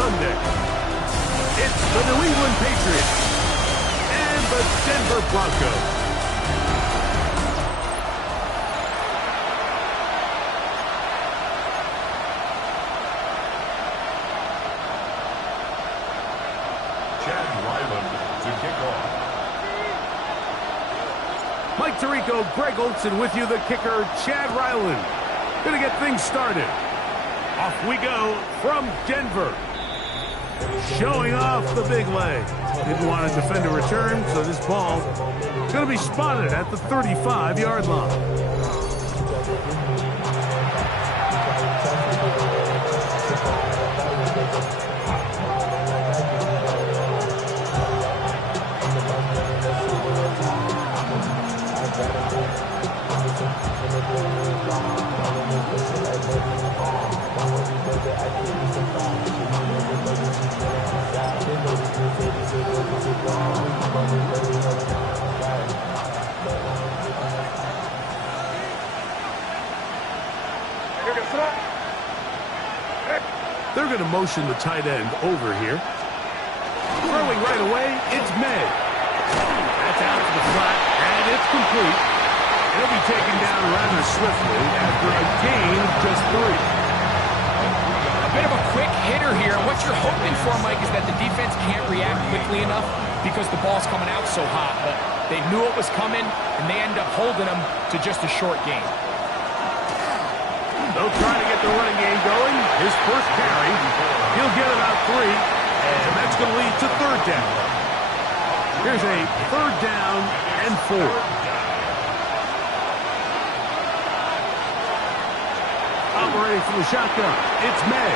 Sunday. It's the New England Patriots and the Denver Broncos. Mike Tirico, Greg Olson with you, the kicker, Chad Ryland. Gonna get things started. Off we go from Denver. Showing off the big leg. Didn't want to defend a return, so this ball is gonna be spotted at the 35-yard line. They're going to motion the tight end over here. Throwing right away, it's May. That's out to the flat, and it's complete. He'll be taken down rather swiftly after a gain of just 3. A bit of a quick hitter here. What you're hoping for, Mike, is that the defense can't react quickly enough because the ball's coming out so hot. But they knew it was coming, and they end up holding them to just a short gain. They'll try to get the running game going. His first carry, he'll get about 3, and that's going to lead to 3rd down. Here's a 3rd down and 4. Operating from the shotgun, it's May.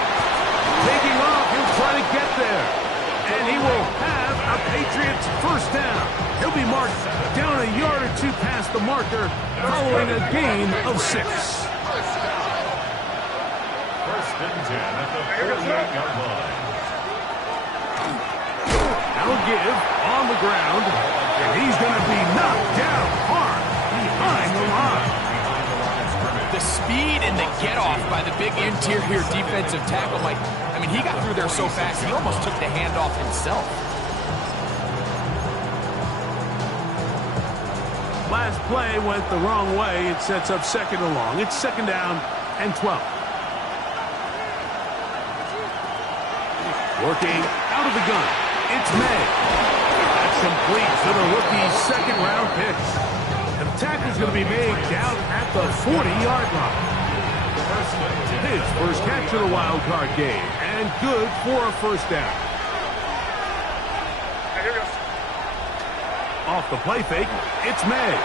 Taking off, he'll try to get there. And he will have a Patriots first down. He'll be marked down a yard or 2 past the marker following a gain of 6. At the 38-yard line. Now a give on the ground, and he's going to be knocked down hard behind the line. The speed and the get-off by the big interior defensive tackle, Mike. I mean, he got through there so fast, he almost took the handoff himself. Last play went the wrong way. It sets up 2nd and long. It's 2nd down and 12. Working out of the gun. It's May. That's complete to the rookie's 2nd-round pick. And the tackle's going to be made down at the 40-yard line. His first catch of the wild card game, and good for a first down. Off the play fake, it's May.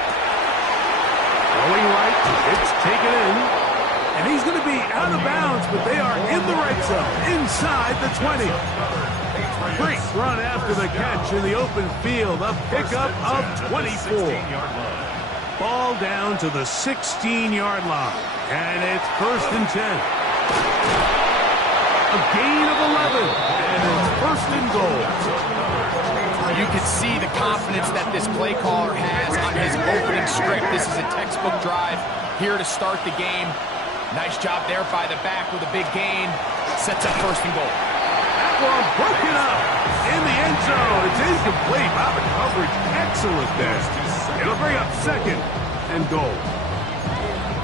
Going right, it's taken in. And he's going to be out of bounds, but they are in the right zone, inside the 20. Great run after the catch in the open field, a pickup of 24. Ball down to the 16-yard line, and it's 1st and 10. A gain of 11, and it's 1st and goal. You can see the confidence that this play caller has on his opening script. This is a textbook drive here to start the game. Nice job there by the back with a big gain. Sets up 1st and goal. That one broken up in the end zone. It's incomplete. Wow, the coverage excellent there. It'll bring up 2nd and goal.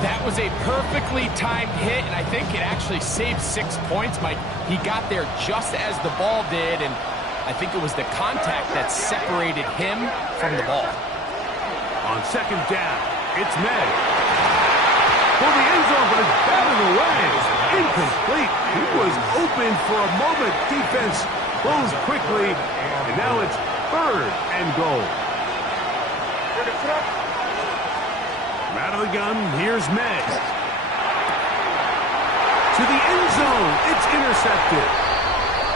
That was a perfectly timed hit, and I think it actually saved 6 points, Mike. He got there just as the ball did, and I think it was the contact that separated him from the ball. On 2nd down, it's May. For the end zone, but it's batted away. Incomplete. He was open for a moment. Defense closed quickly, and now it's 3rd and goal. From out of the gun, here's May. To the end zone, it's intercepted.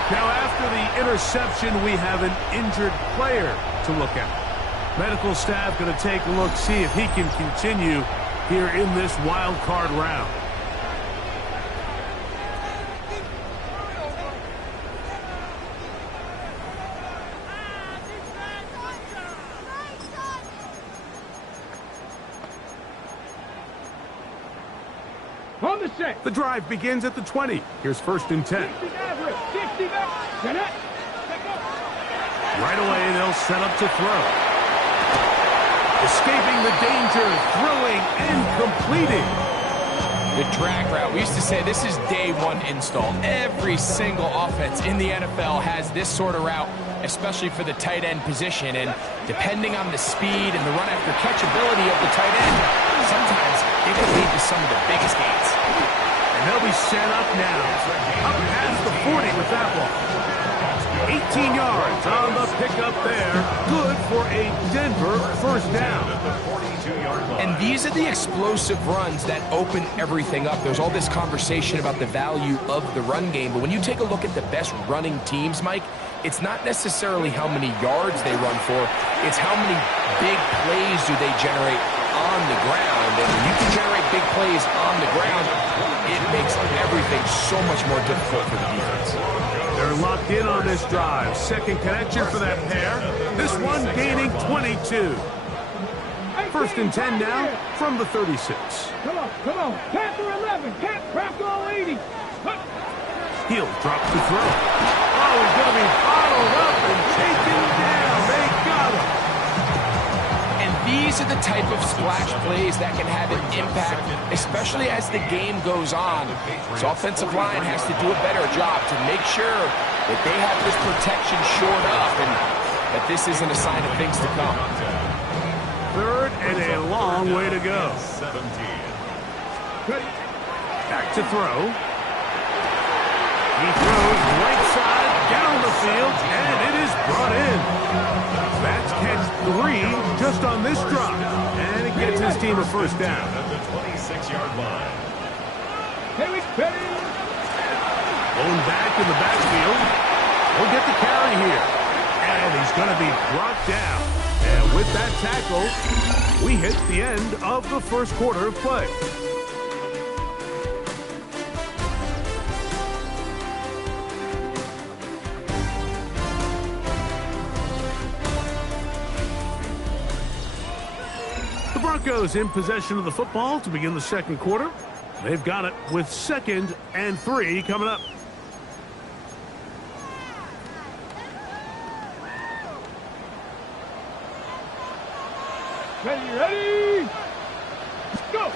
Now after the interception, we have an injured player to look at. Medical staff going to take a look, see if he can continue here in this wild card round. On the set. The drive begins at the 20. Here's 1st and 10. Right away, they'll set up to throw. Escaping the danger, throwing and completing. The drag route. We used to say this is day one install. Every single offense in the NFL has this sort of route, especially for the tight end position. And depending on the speed and the run after catch ability of the tight end, sometimes it can lead to some of the biggest gains. And they'll be set up now. Up past the 40 with that one. 18 yards on the pickup there. Good for a Denver first down. And these are the explosive runs that open everything up. There's all this conversation about the value of the run game, but when you take a look at the best running teams, Mike, it's not necessarily how many yards they run for, it's how many big plays do they generate on the ground. And when you can generate big plays on the ground, it makes everything so much more difficult for the defense. They're locked in on this drive. Second connection for that pair. This one gaining 22. First and 10 now from the 36. Come on. Cap for 11. Cap, crack all 80. He'll drop the throw. Oh, he's going to be followed up and taken down. They got him. And these are the type of splash plays that can have an impact, especially as the game goes on. So offensive line has to do a better job to make sure that they have this protection shored up and that this isn't a sign of things to come. Third and a long way to go. 17. Back to throw. He throws right side down the field, and it is brought in. That's catch 3 just on this drive, and it gets his team a first down. At the 26-yard line. Going back in the backfield. He'll get the carry here, and he's going to be brought down. And with that tackle, we hit the end of the first quarter of play. The Broncos in possession of the football to begin the second quarter. They've got it with 2nd and 3 coming up. Ready? Go!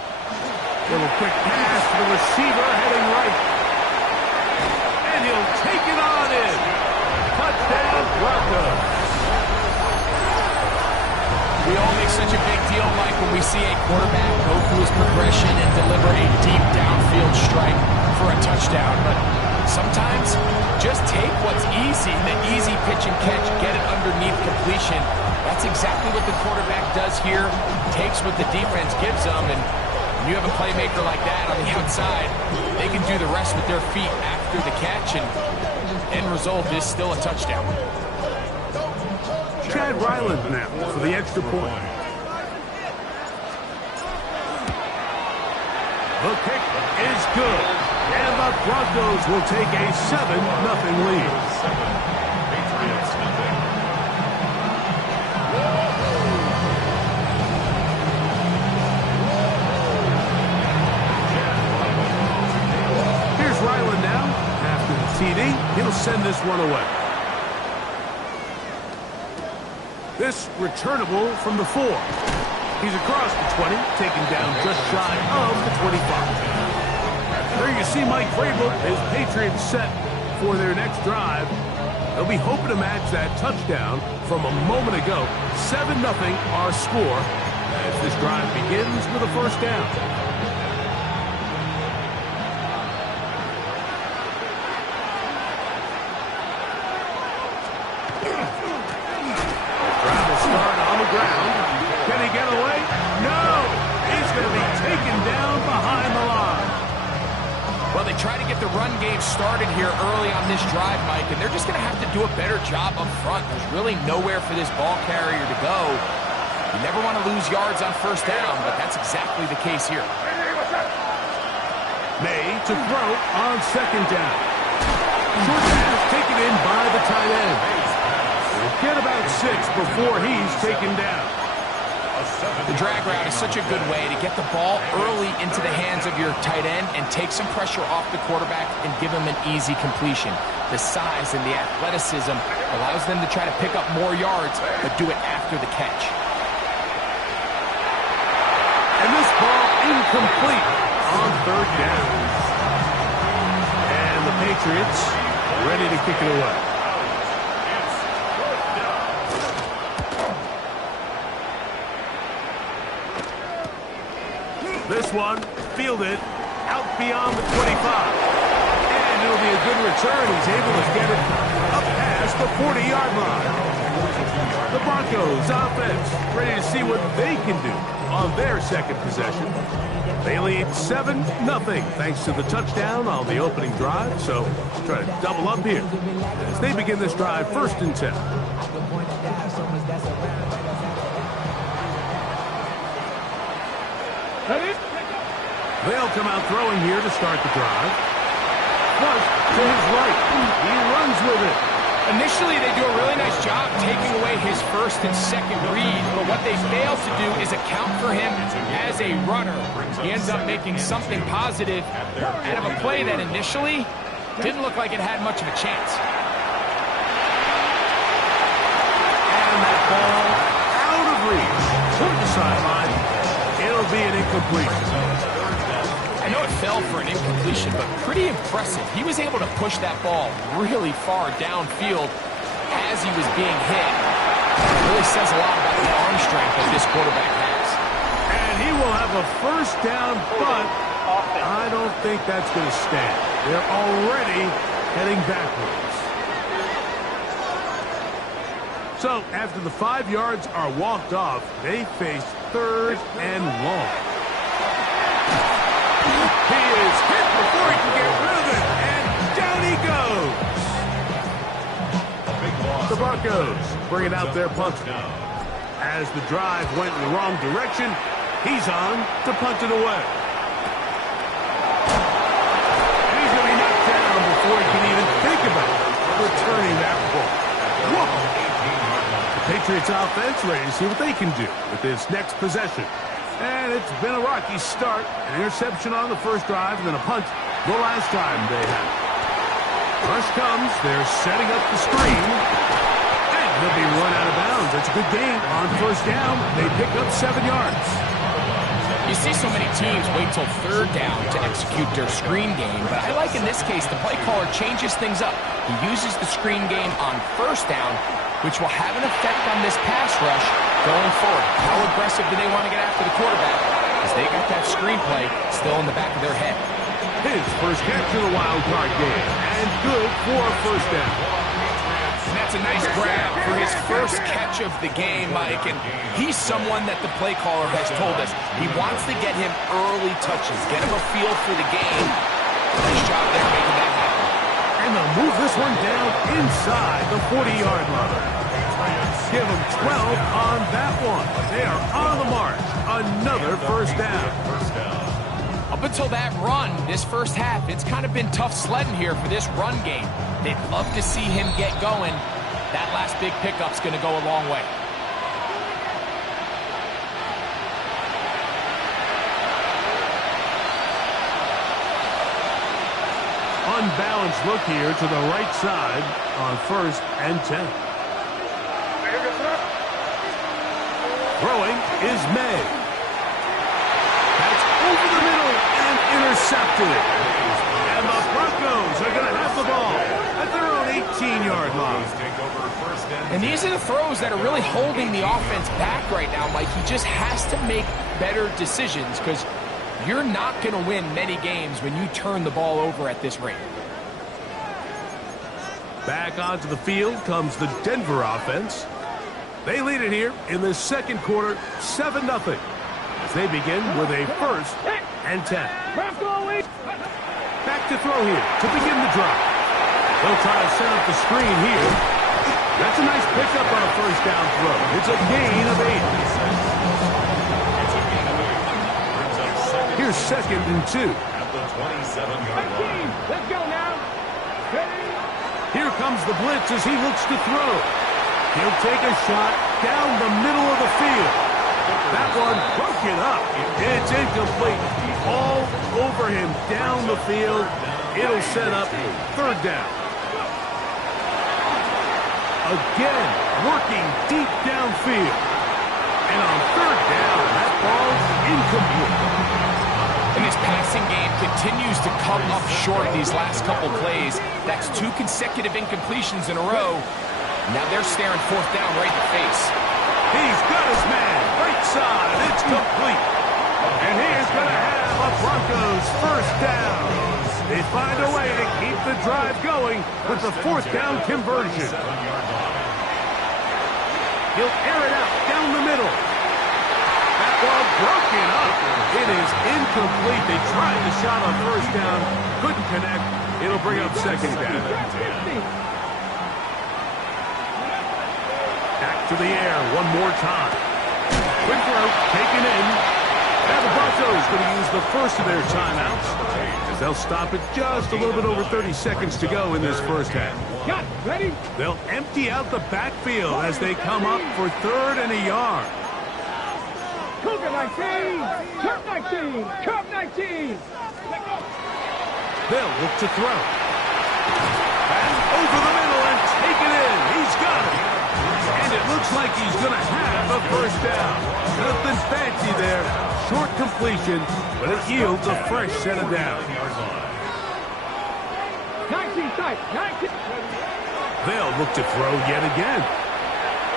Little quick pass to the receiver heading right. And he'll take it on in. Touchdown, Broncos. We all make such a big deal, Mike, when we see a quarterback go through his progression and deliver a deep downfield strike for a touchdown. But sometimes just take what's easy, the easy pitch and catch, get it underneath completion. That's exactly what the quarterback does here. Takes what the defense gives them, and when you have a playmaker like that on the outside, they can do the rest with their feet after the catch, and end result is still a touchdown. Chad Ryland now for the extra point. The kick is good, and the Broncos will take a 7-0 lead. Patriots nothing. Here's Ryland now. After the TD, he'll send this one away. This returnable from the 4. He's across the 20, taken down just shy of the 25. There you see Mike Vrabel, his Patriots set for their next drive. They'll be hoping to match that touchdown from a moment ago. 7-0 our score as this drive begins with a first down. Drive will start on the ground. Can he get away? No! He's going to be taken down behind the line. Well, they try to get the run game started here early on this drive, Mike, and they're just going to have to do a better job up front. There's really nowhere for this ball carrier to go. You never want to lose yards on first down, but that's exactly the case here. May to throw on second down. Short pass taken in by the tight end. He'll get about 6 before he's taken down. The drag route is such a good way to get the ball early into the hands of your tight end and take some pressure off the quarterback and give him an easy completion. The size and the athleticism allows them to try to pick up more yards, but do it after the catch. And this ball incomplete on third down. And the Patriots ready to kick it away. This one fielded out beyond the 25. And it'll be a good return. He's able to get it up past the 40-yard line. The Broncos offense ready to see what they can do on their second possession. They lead 7-0 thanks to the touchdown on the opening drive. So try to double up here as they begin this drive 1st and 10. They'll come out throwing here to start the drive. Flush to his right. He runs with it. Initially, they do a really nice job taking away his first and second read, but what they fail to do is account for him as a runner. He ends up making something positive out of a play that initially didn't look like it had much of a chance. And that ball out of reach toward the sideline. It'll be an incompletion. I know it fell for an incompletion, but pretty impressive. He was able to push that ball really far downfield as he was being hit. It really says a lot about the arm strength that this quarterback has. And he will have a first down, but I don't think that's going to stand. They're already heading backwards. So after the 5 yards are walked off, they face 3rd and long. He is hit before he can get rid of it, and down he goes. The Broncos bringing out their punter. As the drive went in the wrong direction, he's on to punt it away. And he's going to be knocked down before he can even think about returning that ball. Whoa! The Patriots offense ready to see what they can do with this next possession. And it's been a rocky start. An interception on the first drive and then a punt the last time they had it. Rush comes. They're setting up the screen. And they'll be run out of bounds. That's a good gain on first down. They pick up 7 yards. You see so many teams wait till 3rd down to execute their screen game, but I like in this case the play caller changes things up. He uses the screen game on 1st down, which will have an effect on this pass rush going forward. How aggressive do they want to get after the quarterback? Because they got that screenplay still in the back of their head. His first catch in the wild card game, and good for a first down. And that's a nice grab for his first catch of the game, Mike. And he's someone that the play caller has told us he wants to get him early touches, get him a feel for the game. Nice job there making that happen. And they'll move this one down inside the 40-yard line. Give them 12 on that one. They are on the march. Another first down. Up until that run, this first half, it's kind of been tough sledding here for this run game. They'd love to see him get going. That last big pickup's going to go a long way. Unbalanced look here to the right side on 1st and 10. Throwing is May. That's over the middle and intercepted. And the Broncos are going to have the ball at their own 18-yard line. And these are the throws that are really holding the offense back right now, Mike. He just has to make better decisions because you're not going to win many games when you turn the ball over at this rate. Back onto the field comes the Denver offense. They lead it here in the second quarter, 7-0, as they begin with a 1st and 10. Back to throw here to begin the drive. They'll try to set up the screen here. That's a nice pickup on a first down throw. It's a gain of 8. Here's 2nd and 2. At the 27-yard line. Let's go now. Here comes the blitz as he looks to throw. He'll take a shot down the middle of the field. That one broken up. It's incomplete. All over him down the field. It'll set up third down. Again, working deep downfield. And on third down, that ball's incomplete. And his passing game continues to come up short these last couple plays. That's 2 consecutive incompletions in a row. Now they're staring fourth down right in the face. He's got his man. Right side. It's complete. And he is going to have a Broncos first down. They find a way to keep the drive going with the fourth down conversion. He'll air it out down the middle. That ball broken up. It is incomplete. They tried the shot on first down. Couldn't connect. It'll bring up second down. Back to the air one more time. Quick throw, taken in. Now the Broncos going to use the first of their timeouts as they'll stop it just a little bit over 30 seconds to go in this first half. Got it. Ready? They'll empty out the backfield as they come up for third and a yard. Cougar 19. Curve 19. Curve 19. They'll look to throw. Pass over the middle and take it in. He's got it. And it looks like he's going to have a first down. Nothing fancy there. Short completion, but it yields a fresh set of downs. 19 tight. 19. They'll look to throw yet again.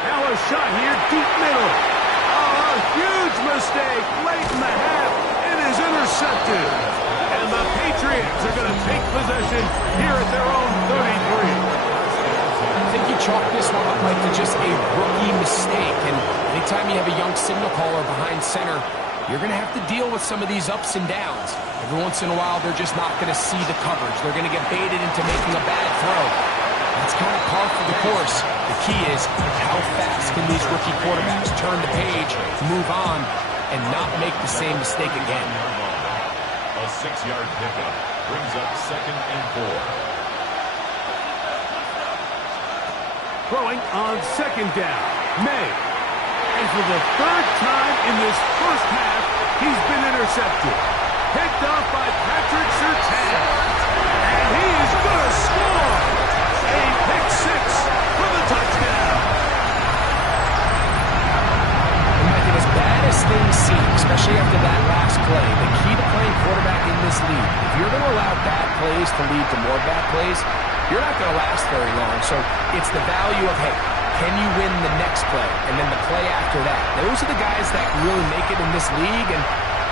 Now a shot here, deep middle. Oh, a huge mistake late in the half. It is intercepted. And the Patriots are going to take possession here at their own 33. I think you chalk this one up like to just a rookie mistake. And anytime you have a young signal caller behind center, you're going to have to deal with some of these ups and downs. Every once in a while, they're just not going to see the coverage. They're going to get baited into making a bad throw. That's kind of par for the course. The key is how fast can these rookie quarterbacks turn the page, move on, and not make the same mistake again. A 6-yard pickup brings up 2nd and 4. Throwing on second down, May. And for the third time in this first half, he's been intercepted. Picked off by Patrick Surtain. And he is going to score. A pick six for the touchdown. And as bad as things seem, especially after that last play, the key to playing quarterback in this league, if you're going to allow bad plays to lead to more bad plays, you're not going to last very long. So it's the value of, hey, can you win the next play? And then the play after that. Those are the guys that really make it in this league, and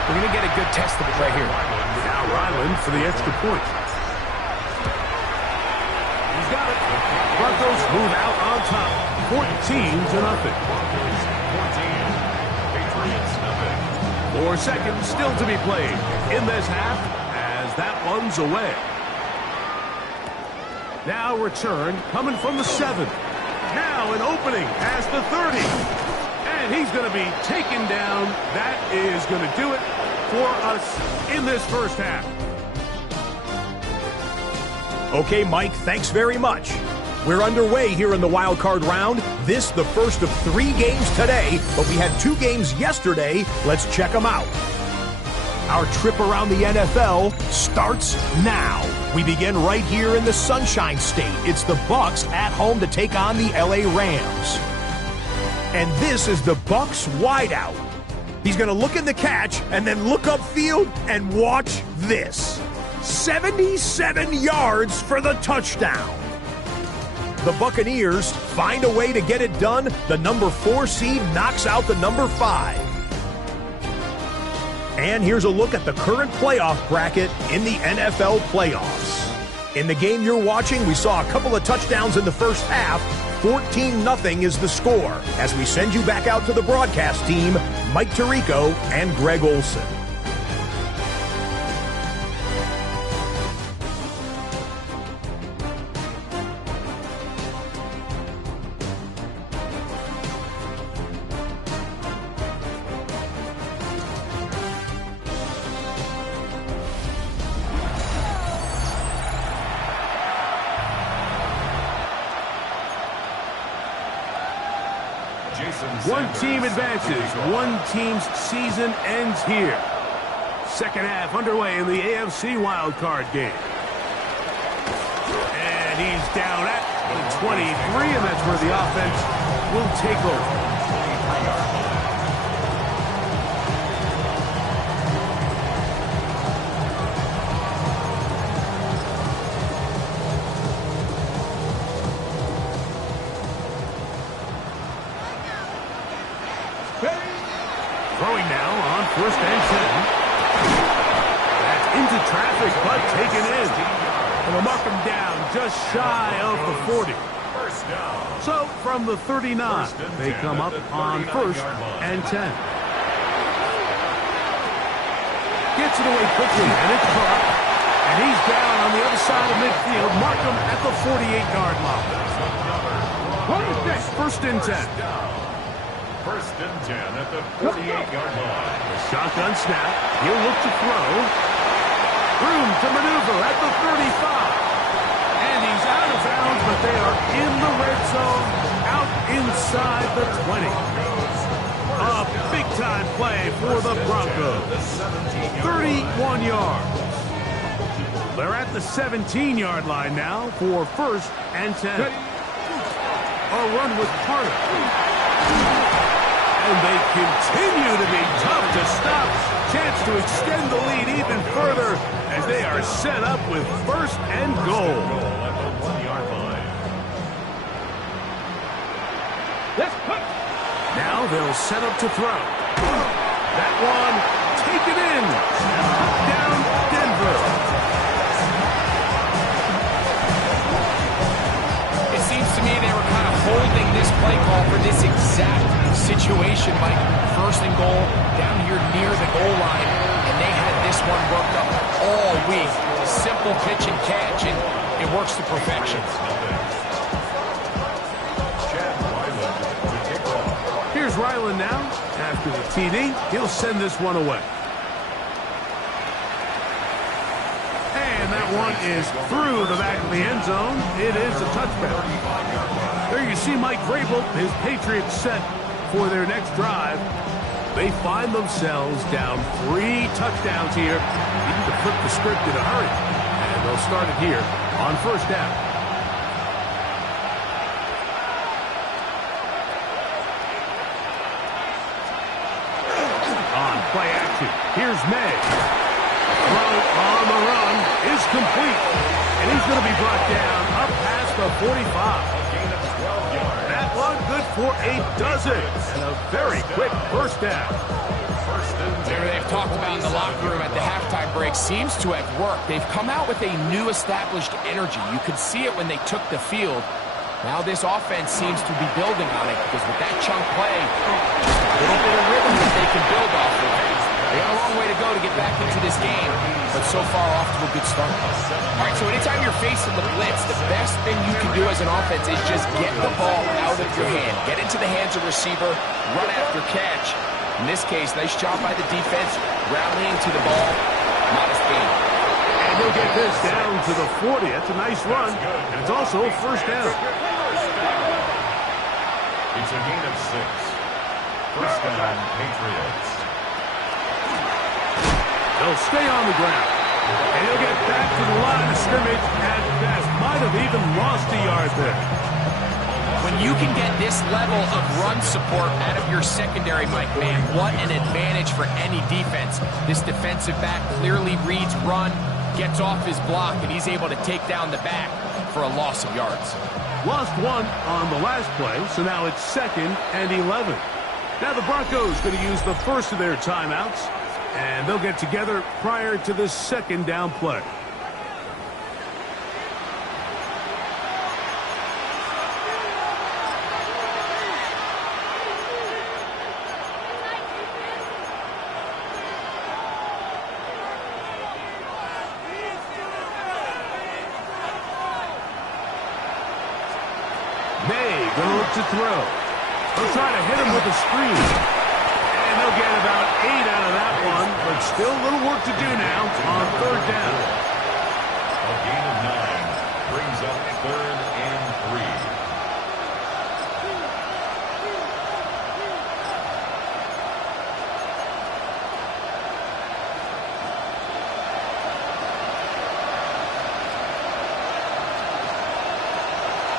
we're going to get a good test of it right here. Now Ryland for the extra point. He's got it. Broncos move out on top. 14-0. 14. Patriots nothing. 4 seconds still to be played in this half as that one's away. Now return coming from the 7. Now an opening past the 30. And he's going to be taken down. That is going to do it for us in this first half. Okay, Mike, thanks very much. We're underway here in the wild card round. This the first of 3 games today, but we had 2 games yesterday. Let's check them out. Our trip around the NFL starts now. We begin right here in the Sunshine State. It's the Bucs at home to take on the LA Rams. And this is the Bucs wideout. He's going to look in the catch and then look upfield and watch this. 77 yards for the touchdown. The Buccaneers find a way to get it done. The number 4 seed knocks out the number 5. And here's a look at the current playoff bracket in the NFL playoffs. In the game you're watching, we saw a couple of touchdowns in the first half. 14-0 is the score. As we send you back out to the broadcast team, Mike Tirico and Greg Olson. One team advances. One team's season ends here. Second half underway in the AFC wildcard game. And he's down at the 23, and that's where the offense will take over. Throwing now on first and 10. That's into traffic, but taken in. And they'll mark him down just shy of the 40. So from the 39, they come up on first and 10. Gets it away quickly, and it's caught. And he's down on the other side of midfield. Mark him at the 48-yard line. First and 10. First and 10 at the 48-yard line. The shotgun snap. He'll look to throw. Room to maneuver at the 35. And he's out of bounds, but they are in the red zone, out inside the 20. A big-time play for the Broncos. 31 yards. They're at the 17-yard line now for first and 10. A run with Carter. And they continue to be tough to stop. Chance to extend the lead even further as they are set up with first and goal. Now they'll set up to throw. That one taken in. Down Denver. It seems to me they were kind of holding this play call for this exact situation, Mike. First and goal, down here near the goal line, and they had this one worked up all week. Simple pitch and catch, and it works to perfection. Here's Ryland now. After the TD, he'll send this one away. And that one is through the back of the end zone. It is a touchdown. There you see Mike Vrabel, his Patriots set for their next drive. They find themselves down 3 touchdowns here. Need to flip the script in a hurry. And they'll start it here on first down. On play action, here's May. Throw on the run is complete. And he's going to be brought down up past the 45. That one good for a dozen. And a very quick first down. They've talked about in the locker room at the halftime break seems to have worked. They've come out with a new established energy. You could see it when they took the field. Now this offense seems to be building on it because with that chunk play, just a little bit of rhythm that they can build off of. They got a long way to go to get back into this game, but so far off to a good start. All right, so anytime you're facing the blitz, the best thing you can do as an offense is just get the ball out of your hand. Get into the hands of receiver, run after catch. In this case, nice job by the defense, rallying to the ball. Modest gain. And he'll get this down to the 40. That's a nice run, and it's also a first down. It's a gain of 6. First down, Patriots. They'll stay on the ground. And he'll get back to the line of scrimmage at best. Might have even lost a yard there. When you can get this level of run support out of your secondary, Mike, man, what an advantage for any defense. This defensive back clearly reads run, gets off his block, and he's able to take down the back for a loss of yards. Lost one on the last play, so now it's 2nd and 11. Now the Broncos going to use the first of their timeouts, and they'll get together prior to the second down play. May going to look to throw. They'll try to hit him with a screen. And they'll get about 8 out of that one, but still a little work to do now on third down. A gain of 9 brings up 3rd and 3.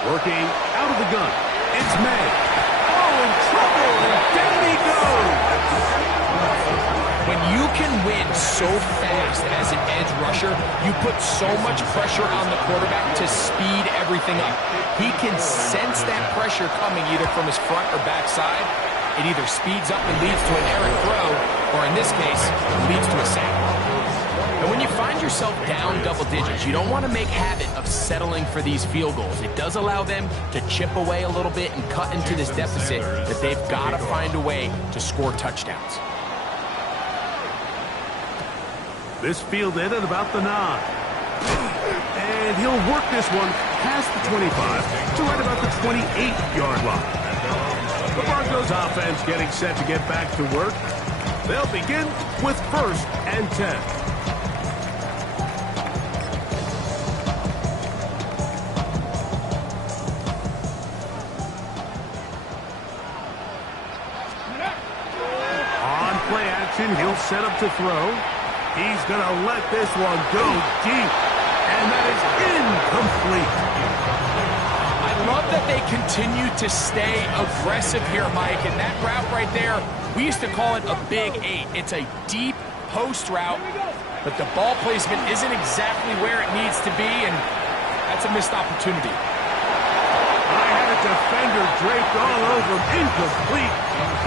Working out of the gun. It's May. Oh, in trouble, and down he goes. When you can win so fast as an edge rusher, you put so much pressure on the quarterback to speed everything up. He can sense that pressure coming either from his front or back side. It either speeds up and leads to an errant throw, or in this case, leads to a sack. And when you find yourself down double digits, you don't want to make habit of settling for these field goals. It does allow them to chip away a little bit and cut into this deficit that they've got to find a way to score touchdowns. This fielded at about the 9. And he'll work this one past the 25 to right about the 28-yard line. The Broncos offense getting set to get back to work. They'll begin with 1st and 10. On play action, he'll set up to throw. He's going to let this one go deep. And that is incomplete. I love that they continue to stay aggressive here, Mike. And that route right there, we used to call it a big 8. It's a deep post route, but the ball placement isn't exactly where it needs to be, and that's a missed opportunity. I had a defender draped all over him. Incomplete.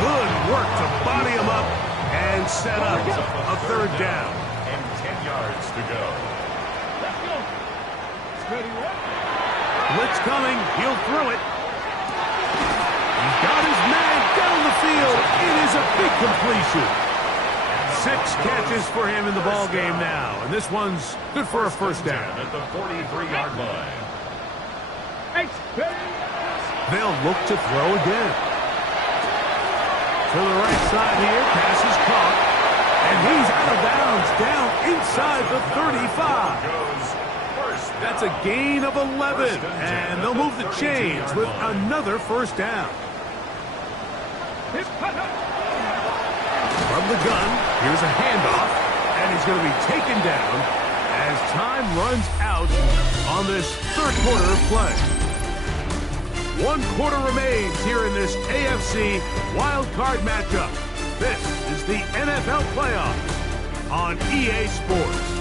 Good work to body him up and set up a 3rd down. And 10 yards to go. Blitz coming. He'll throw it. He's got his man down the field. It is a big completion. 6 catches for him in the ball game now. And this one's good for a 1st down. At the 43-yard line. They'll look to throw again. To the right side here. Pass is caught. And he's out of bounds down inside the 35. That's a gain of 11. And they'll move the chains with another 1st down. From the gun, here's a handoff. And he's going to be taken down as time runs out on this 3rd quarter of play. 1 quarter remains here in this AFC wildcard matchup. This is the NFL playoffs on EA Sports.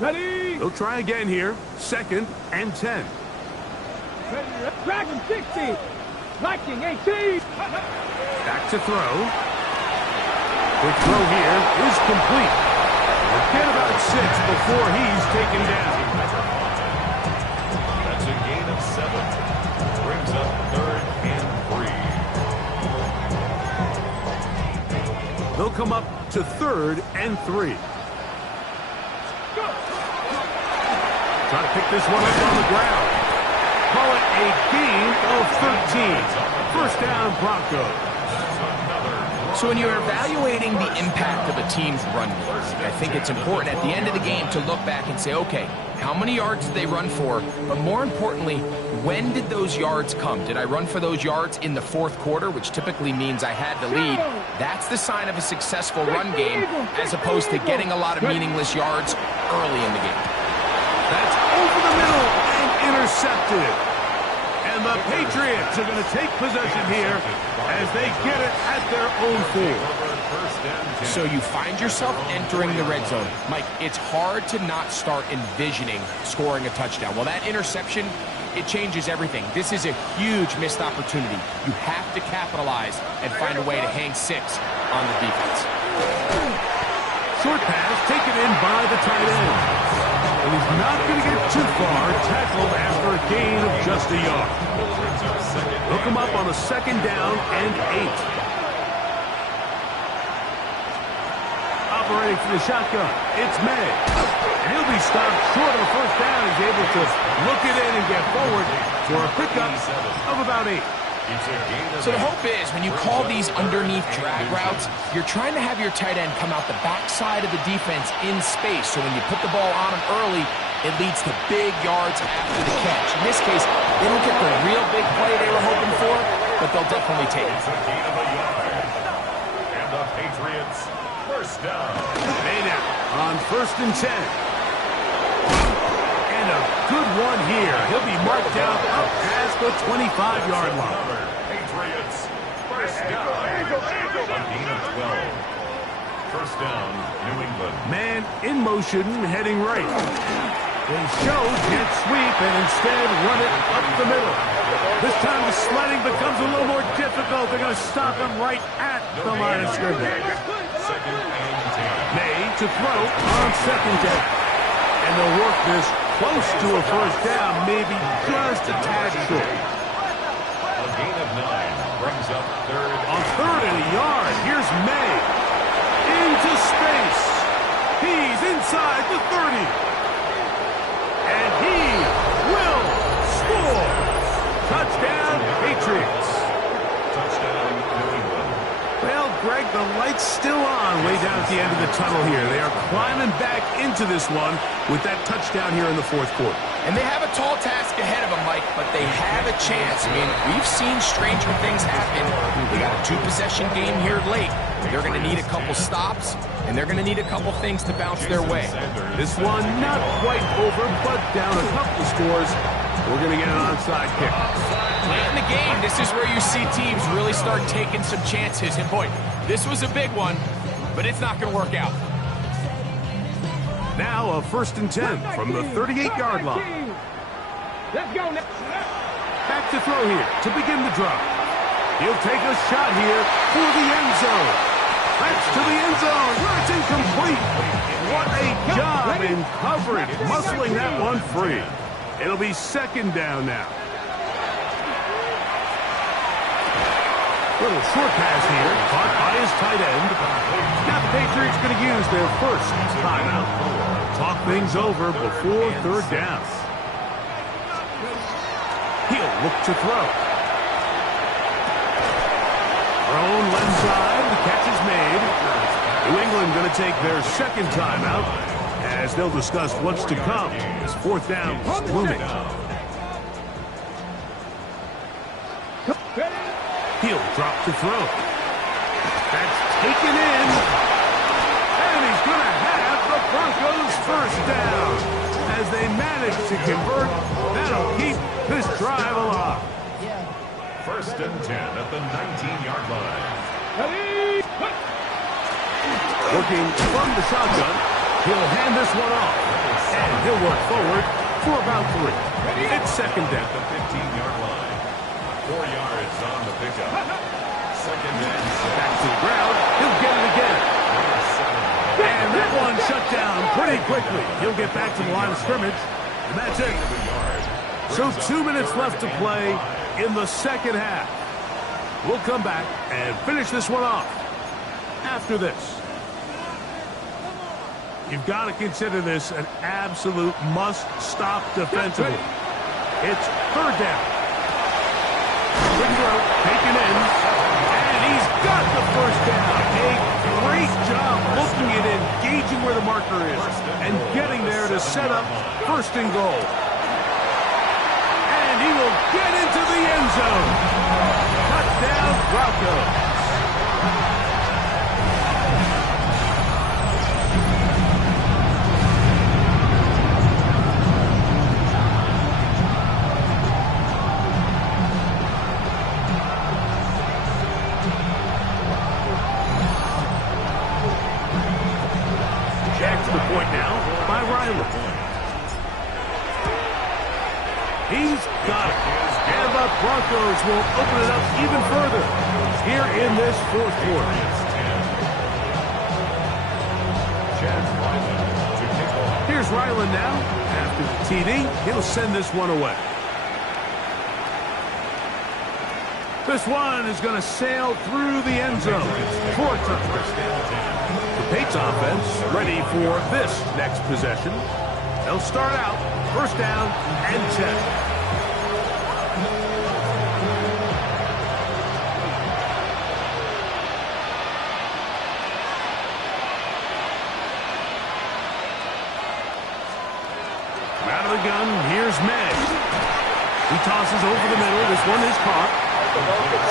Ready? They'll try again here. 2nd and 10. Dragon 60. Lightning 18. Back to throw. Quick throw here is complete. Forget about 6 before he's taken down. That's a gain of 7. Brings up 3rd and 3. They'll come up to 3rd and 3. Trying to pick this one up on the ground. Call it a gain of 13. 1st down, Broncos. So when you're evaluating the impact of a team's run game, I think it's important at the end of the game to look back and say, okay, how many yards did they run for? But more importantly, when did those yards come? Did I run for those yards in the 4th quarter, which typically means I had the lead? That's the sign of a successful run game, as opposed to getting a lot of meaningless yards early in the game. That's over the middle and intercepted. And the Patriots are going to take possession here as they get it at their own 4. So you find yourself entering the red zone. Mike, it's hard to not start envisioning scoring a touchdown. Well, that interception, it changes everything. This is a huge missed opportunity. You have to capitalize and find a way to hang 6 on the defense. Short pass taken in by the tight end. And he's not going to get too far, tackled after a gain of just a yard. They'll come up on a 2nd down and 8. Operating for the shotgun, it's May. And he'll be stopped short of 1st down. He's able to look it in and get forward for a pickup of about 8. So the hope is when you call these underneath drag routes, you're trying to have your tight end come out the backside of the defense in space. So when you put the ball on him early, it leads to big yards after the catch. In this case, they don't get the real big play they were hoping for, but they'll definitely take it. It's a gain of a yard. And the Patriots, first down. Made out on 1st and 10. And a good one here. He'll be marked down up past the 25-yard line. Patriots, first down. A gain of 12. First down, New England. Man in motion, heading right. They show jet sweep and instead run it up the middle. This time the sledding becomes a little more difficult. They're going to stop him right at the line of scrimmage. Second and 10. May to throw on 2nd down. And they'll work this close to a first down, maybe just a tad short. A gain of 9 brings up third. On 3rd and a yard, here's May. Into space. He's inside the 30. And he will score. Touchdown, Patriots. Touchdown, New England. Well, Greg, the light's still on way down at the end of the tunnel here. They are climbing back into this one with that touchdown here in the 4th quarter. And they have a tall task ahead of them, Mike, but they have a chance. I mean, we've seen stranger things happen. They got a 2-possession game here late. They're going to need a couple stops, and they're going to need a couple things to bounce their way. This one not quite over, but down a couple of scores. We're going to get an onside kick. Late in the game, this is where you see teams really start taking some chances. And boy, this was a big one, but it's not going to work out. Now a 1st and 10 from the 38-yard line. Let's go now. Back to throw here to begin the drive. He'll take a shot here for the end zone. That's to the end zone where it's incomplete. What a job in coverage, muscling that one free. It'll be 2nd down now. Little short pass here, caught by his tight end. Now the Patriots going to use their first timeout. Talk things over before 3rd down. He'll look to throw. Thrown left side, the catch is made. New England going to take their 2nd timeout as they'll discuss what's to come as 4th down is looming. He'll drop to throw. That's taken in. And he's going to have the Broncos first down. As they manage to convert, that'll keep this drive alive. 1st and 10 at the 19-yard line. Working from the shotgun, he'll hand this one off. And he'll work forward for about 3. It's 2nd down. At the 15-yard line. 4 yards on the pickup. 2nd and 6. Back to the ground. He'll get it again. And that one shut down pretty quickly. He'll get back to the line of scrimmage. And that's it. So 2 minutes left to play in the 2nd half. We'll come back and finish this one off after this. You've got to consider this an absolute must-stop defensively. It's 3rd down. Quick throw, taken in, and he's got the first down. A great job looking at engaging where the marker is and getting there to set up 1st and goal. And he will get into the end zone. Touchdown, Broncos. He's got it. And the Broncos will open it up even further here in this 4th quarter. Here's Ryland now. After the TD, he'll send this one away. This one is going to sail through the end zone for a touchdown. The Patriots offense ready for this next possession. They'll start out 1st down and 10. He tosses over the middle. This one is caught.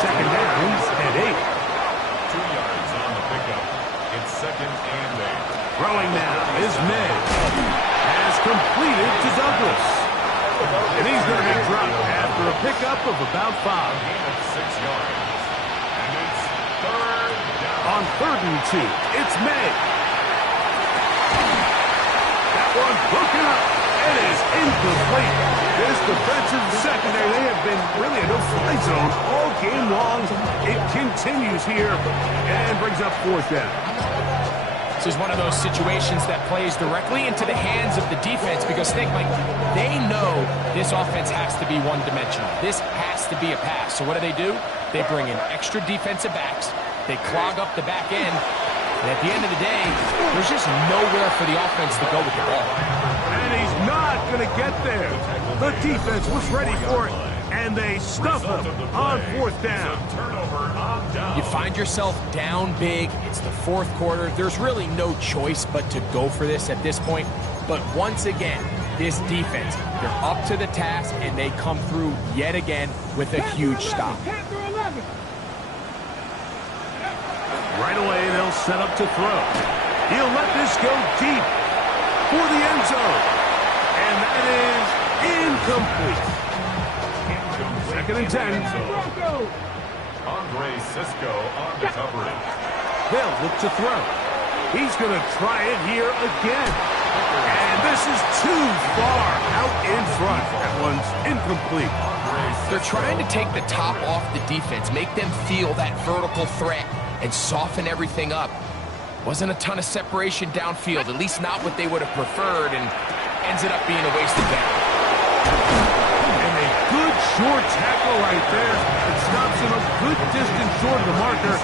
Second down and 8. 2 yards on the pickup. It's second and 8. Throwing now is May. Has completed to Douglas. And he's going to be dropped after a pickup of about 5. Gain of 6 yards. And it's third down. On 3rd and 2, it's May. That one broken up. It is incomplete. This defensive secondary, they have been really a no-fly zone all game long. It continues here and brings up 4th down. This is one of those situations that plays directly into the hands of the defense because think, Mike, they know this offense has to be one-dimensional. This has to be a pass. So what do? They bring in extra defensive backs. They clog up the back end. And at the end of the day, there's just nowhere for the offense to go with the ball. And he's not going to get there. The defense was ready for it, and they stuff him on 4th down. You find yourself down big. It's the 4th quarter. There's really no choice but to go for this at this point. But once again, this defense, they're up to the task, and they come through yet again with a huge stop. Right away, they'll set up to throw. He'll let this go deep for the end zone. And that is incomplete. Second and 10. Andre Cisco on the coverage. They'll look to throw. He's going to try it here again. And this is too far out in front. That one's incomplete. They're trying to take the top off the defense, make them feel that vertical threat, and soften everything up. Wasn't a ton of separation downfield, at least not what they would have preferred, and ends it up being a wasted down. And a good short tackle right there. It stops him a good distance short of the marker.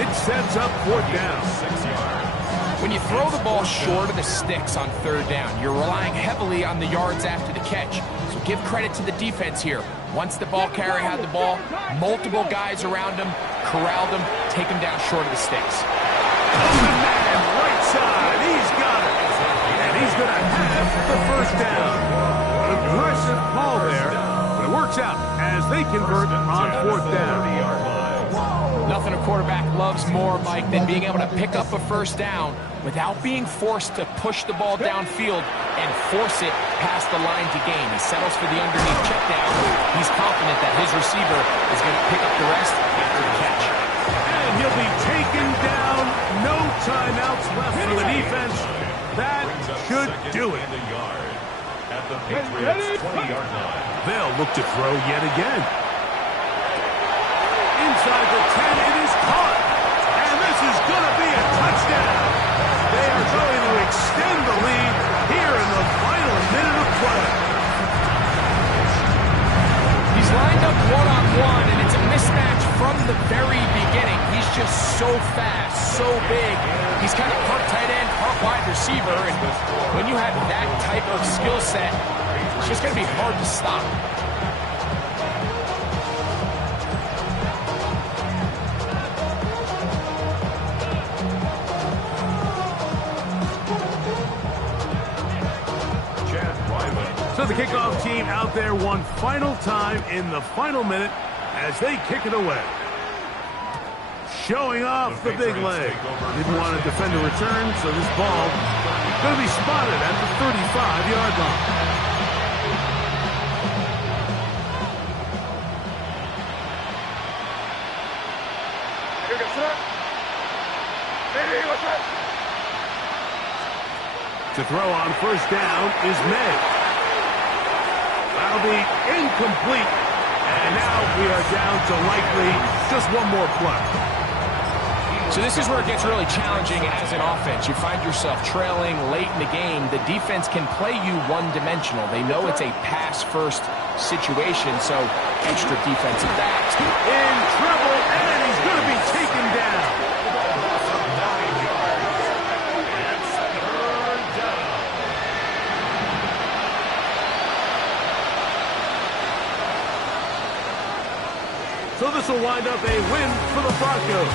It sets up 4th down. 6 yards. When you throw the ball short of the sticks on 3rd down, you're relying heavily on the yards after the catch. So give credit to the defense here. Once the ball carrier had the ball, multiple guys around him, corralled him, take him down short of the sticks. Open man, right side. He's got it. And he's going to have the 1st down. An aggressive call there, but it works out as they convert on 4th down. Nothing a quarterback loves more, Mike, than being able to pick up a 1st down without being forced to push the ball downfield and force it past the line to gain. He settles for the underneath check down. He's confident that his receiver is going to pick up the rest after the catch. And he'll be taken down. No timeouts left for the defense. That should do it. At the Patriots 20-yard line. They'll look to throw yet again. Inside the 10, it is caught. And this is going to be a touchdown. They are going to extend the lead here in the final minute of play. He's lined up one-on-one, and it's a mismatch from the very beginning. He's just so fast, so big. He's kind of part tight end, part wide receiver, and when you have that type of skill set, it's just going to be hard to stop. So the kickoff team out there one final time in the final minute as they kick it away. Showing off the big leg. Didn't want to defend a return, so this ball going to be spotted at the 35-yard line. To throw on 1st down is May. That'll be incomplete. And now we are down to likely just one more play. So this is where it gets really challenging as an offense. You find yourself trailing late in the game. The defense can play you one-dimensional. They know it's a pass-first situation, so extra defensive backs. In trouble, and he's going to be taken down. So this will wind up a win for the Broncos.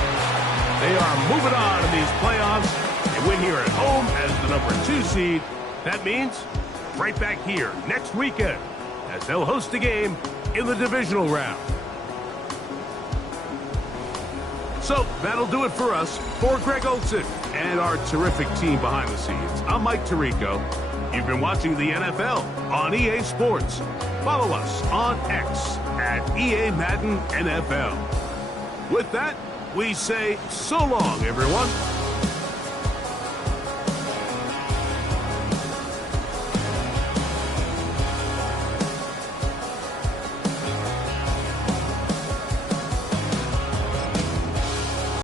They are moving on in these playoffs. They win here at home as the number 2 seed. That means right back here next weekend as they'll host a game in the divisional round. So that'll do it for us. For Greg Olson and our terrific team behind the scenes, I'm Mike Tirico. You've been watching the NFL on EA Sports. Follow us on X at EA Madden NFL. With that, we say so long, everyone.